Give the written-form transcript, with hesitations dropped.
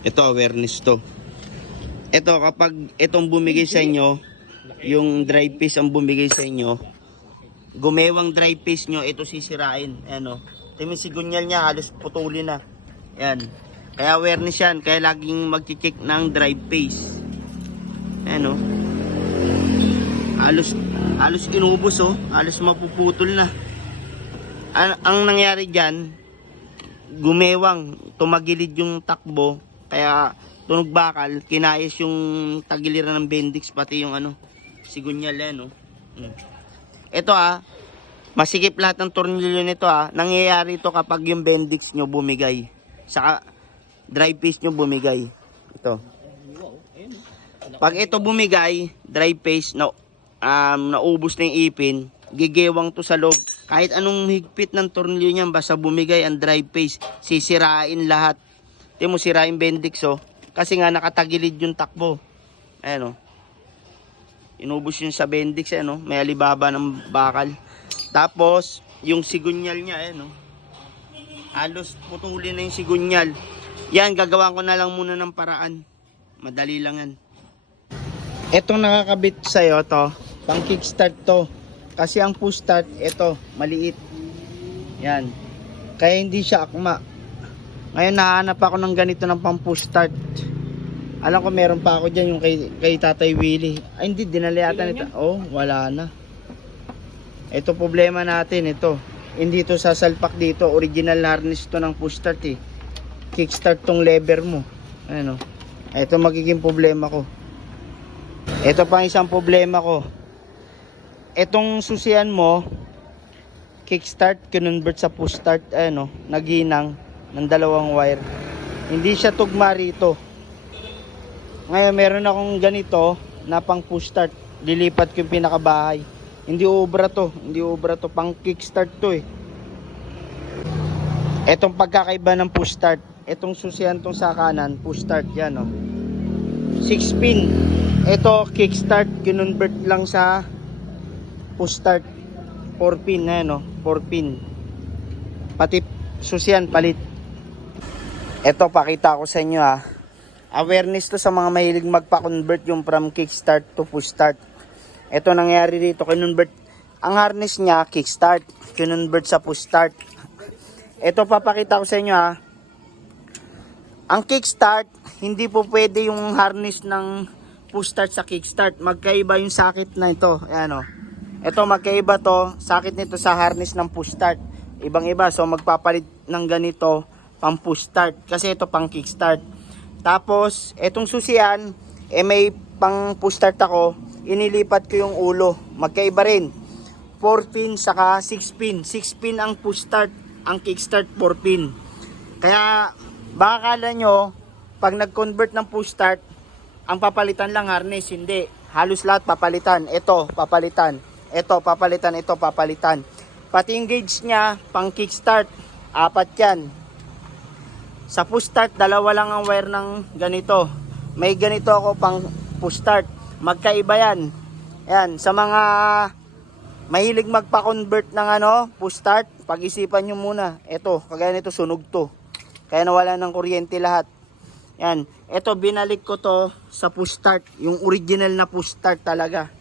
Ito, awareness to. Ito, kapag itong bumigay sa inyo, yung dry paste ang bumigay sa inyo, gumewang dry paste nyo, ito sisirain. Ayan o. Tingin si gunyal niya, halos putulin na. Ayan. Kaya awareness yan. Kaya laging mag-check ng dry paste. Ayan o. Halos inubos o. Halos mapuputol na. Ang nangyari dyan, gumewang, tumagilid yung takbo, kaya tunog bakal, kinayos yung tagiliran ng Bendix, pati yung sigunyal yan, no? Ito masikip lahat ng tornilyo nito nangyayari ito kapag yung Bendix nyo bumigay, saka dry paste nyo bumigay. Ito. Pag ito bumigay, dry paste, naubos na yung ipin, gigewang to sa loob. Kahit anong higpit ng tornilyo niyan, basta bumigay ang dry paste, sisirain lahat. Tingnan mo, sirain Bendix kasi nga nakatagilid yung takbo. Ayan inubos yun sa Bendix, may alibaba ng bakal. Tapos yung sigunyal niya, halos putulin na yung sigunyal. Yan, gagawa ko na lang muna ng paraan. Madali lang yan. Etong nakakabit sa'yo to, pang kickstart to. Kasi ang push start, ito, maliit. Yan. Kaya hindi siya akma. Ngayon nahanap ako ng ganito ng pang push start. Alam ko meron pa ako dyan yung kay Tatay Willie. Ay hindi, dinala yata nito. Oh, wala na. Ito problema natin, ito. Hindi to sasalpak dito. Original harness to ng push start eh. Kickstart tong lever mo. Ano? Ito magiging problema ko. Ito pa isang problema ko. Etong susian mo, kickstart, kinonvert sa push start, naginang ng dalawang wire. Hindi siya tugma rito. Ngayon meron akong ganito na pang push start. Lilipat ko yung pinakabahay. Hindi ubra to, pang kickstart to eh. Etong pagkakaiba ng push start, etong susian tong sa kanan, push start yan 6 pin. Ito kickstart, kinonvert lang sa push start, 4 pin 4 pin. Pati susian palit. Ito pakita ko sa inyo awareness to sa mga mahilig magpa-convert yung from kickstart to push start. Ito nangyari dito, kinonvert ang harness niya, kickstart, kinonvert sa push start. Ito papakita ko sa inyo ang kickstart, hindi po pwede yung harness ng push start sa kickstart. Magkaiba yung sakit na ito. Ayan ito magkaiba to, sakit nito sa harness ng push start. Ibang iba, so magpapalit ng ganito pang push start. Kasi ito pang kickstart. Tapos, etong susian, may pang push start ako, inilipat ko yung ulo. Magkaiba rin. 4 pin saka 6 pin. 6 pin ang push start, ang kickstart 4 pin. Kaya, baka kala nyo, pag nag-convert ng push start, ang papalitan lang harness, hindi. Halos lahat papalitan. Ito, papalitan. Ito, papalitan. Ito, papalitan. Pati yung gauge niya, pang kickstart, 4 yan. Sa push start, 2 lang ang wire ng ganito. May ganito ako pang push start. Magkaiba yan. Yan, sa mga mahilig magpa-convert ng push start, pag-isipan nyo muna. Ito, kagaya nito, sunog to. Kaya nawala ng kuryente lahat. Yan, ito binalik ko to sa push start. Yung original na push start talaga.